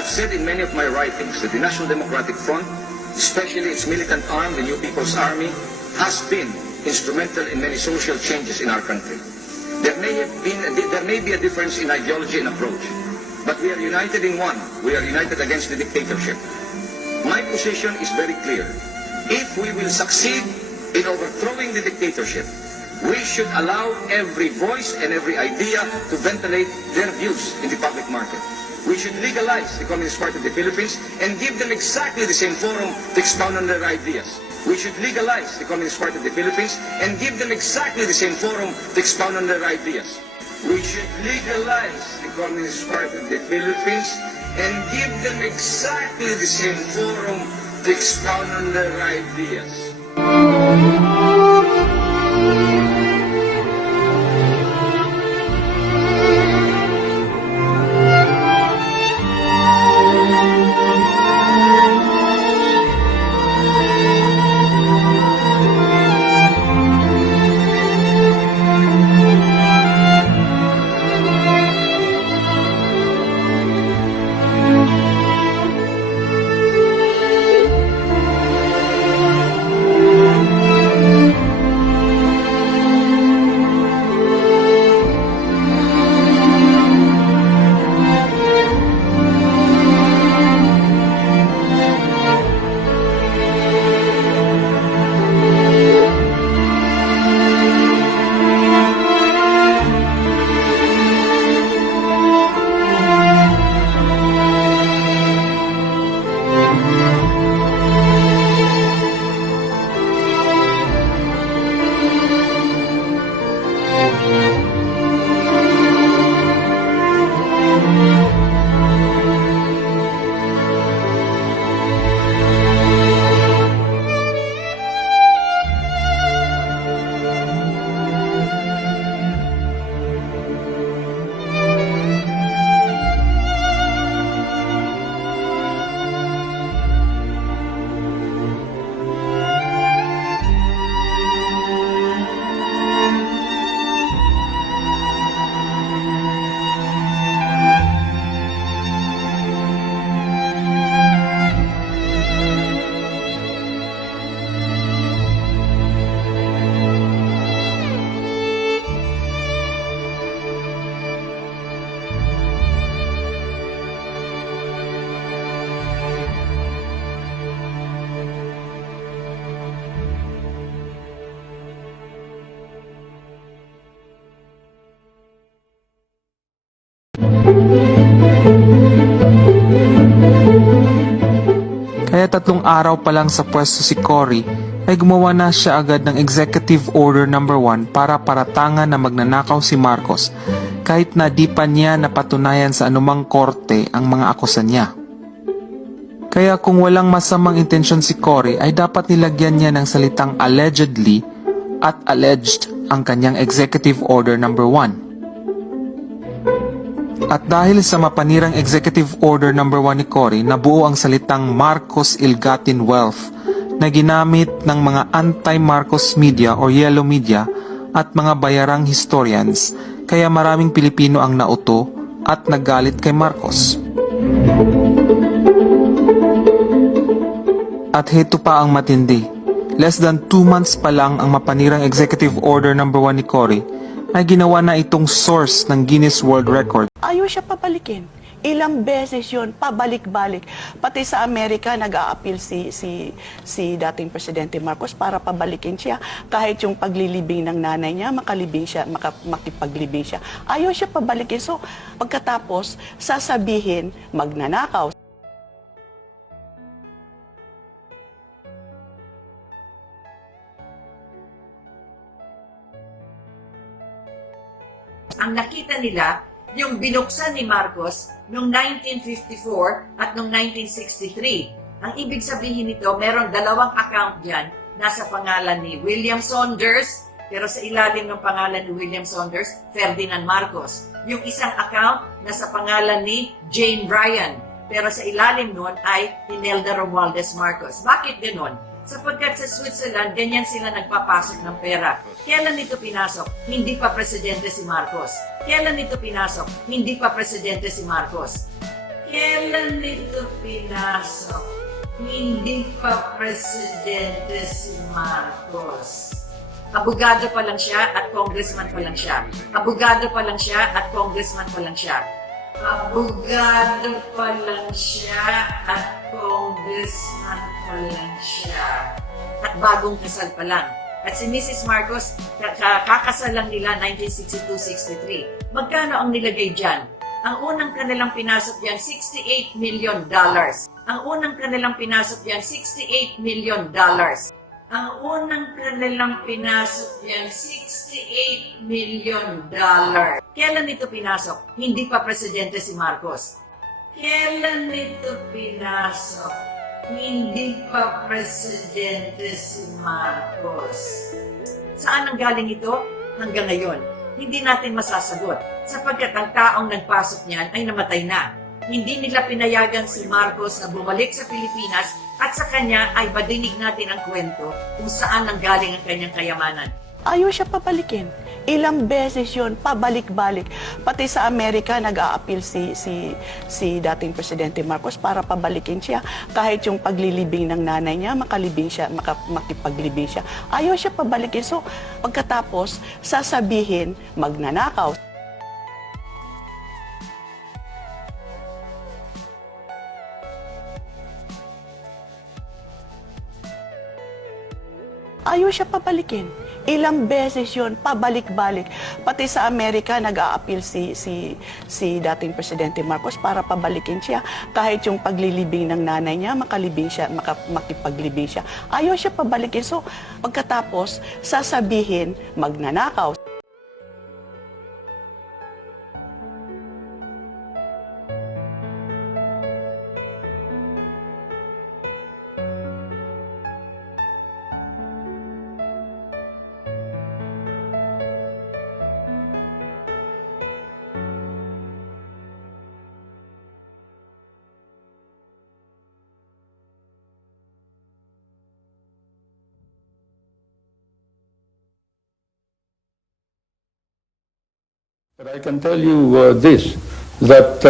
I've said in many of my writings that the National Democratic Front, especially its militant arm, the New People's Army, has been instrumental in many social changes in our country. There may be a difference in ideology and approach, but we are united in one. We are united against the dictatorship. My position is very clear. If we will succeed in overthrowing the dictatorship, we should allow every voice and every idea to ventilate their views in the public market. We should legalize the Communist Party of the Philippines and give them exactly the same forum to expound on their ideas. We should legalize the Communist Party of the Philippines and give them exactly the same forum to expound on their ideas. We should legalize the Communist Party of the Philippines and give them exactly the same forum to expound on their ideas. Kaya 3 araw pa lang sa pwesto si Cory ay gumawa na siya agad ng Executive Order No. 1 para paratangan na magnanakaw si Marcos kahit na di pa niya napatunayan sa anumang korte ang mga akusan niya. Kaya kung walang masamang intensyon si Cory ay dapat nilagyan niya ng salitang allegedly at alleged ang kanyang Executive Order No. 1. At dahil sa mapanirang Executive Order No. 1 ni Cory, nabuo ang salitang Marcos Ill-Gotten Wealth na ginamit ng mga anti-Marcos media o yellow media at mga bayarang historians, kaya maraming Pilipino ang nauto at nagalit kay Marcos. At heto pa ang matindi. Less than 2 months pa lang ang mapanirang Executive Order No. 1 ni Cory ay ginawa na itong source ng Guinness World Record. Ayaw siya papalikin. Ilang beses yun, pabalik-balik. Pati sa Amerika, nag-a-appeal si dating Presidente Marcos para pabalikin siya. Kahit yung paglilibing ng nanay niya, makipaglibing siya. Ayaw siya pabalikin. So, pagkatapos, sasabihin, magnanakaw. Ang nakita nila, yung binuksan ni Marcos noong 1954 at noong 1963. Ang ibig sabihin nito, meron 2 account dyan, nasa pangalan ni William Saunders, pero sa ilalim ng pangalan ni William Saunders, Ferdinand Marcos. Yung isang account, nasa pangalan ni Jane Bryan, pero sa ilalim nun ay Imelda Romualdez Marcos. Bakit ganon? Sapagkat sa Switzerland, ganyan sila nagpapasok ng pera. Kailan nito pinasok? Hindi pa presidente si Marcos. Kailan nito pinasok? Hindi pa presidente si Marcos. Kailan nito pinasok? Hindi pa presidente si Marcos. Abogado pa lang siya at congressman pa lang siya. Abogado pa lang siya at congressman pa lang siya. Abogado pa lang siya at congressman pa lang siya. At bagong kasal pa lang. At si Mrs. Marcos, kakasal lang nila 1962-63. Magkano ang nilagay dyan? Ang unang kanilang pinasok dyan, $68 million. Ang unang kanilang pinasok dyan, $68 million. Ang unang kanilang pinasok dyan, $68 million. Kailan ito pinasok? Hindi pa presidente si Marcos. Kailan ito pinasok? Hindi pa presidente si Marcos. Saan ang galing ito? Hanggang ngayon, hindi natin masasagot sapagkat ang taong nagpasok niyan ay namatay na. Hindi nila pinayagan si Marcos na bumalik sa Pilipinas at sa kanya ay badinig natin ang kwento kung saan ang galing ang kanyang kayamanan. Ayaw siya papalikin. Ilang beses yun, pabalik-balik. Pati sa Amerika, nag-a-appeal si dating Presidente Marcos para pabalikin siya. Kahit yung paglilibing ng nanay niya, makipaglibing siya. Ayaw siya pabalikin. So, pagkatapos, sasabihin, magnanakaw. Ayaw siya papalikin. Ilang beses yun, pabalik-balik. Pati sa Amerika, nag-a-appeal si dating Presidente Marcos para pabalikin siya. Kahit yung paglilibing ng nanay niya, makipaglibing siya. Ayaw siya pabalikin. So, pagkatapos, sasabihin, magnanakaw. But I can tell you this, that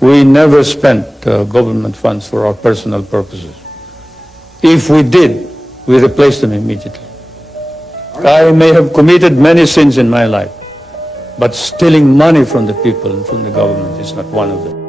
we never spent government funds for our personal purposes. If we did, we replaced them immediately. I may have committed many sins in my life, but stealing money from the people and from the government is not one of them.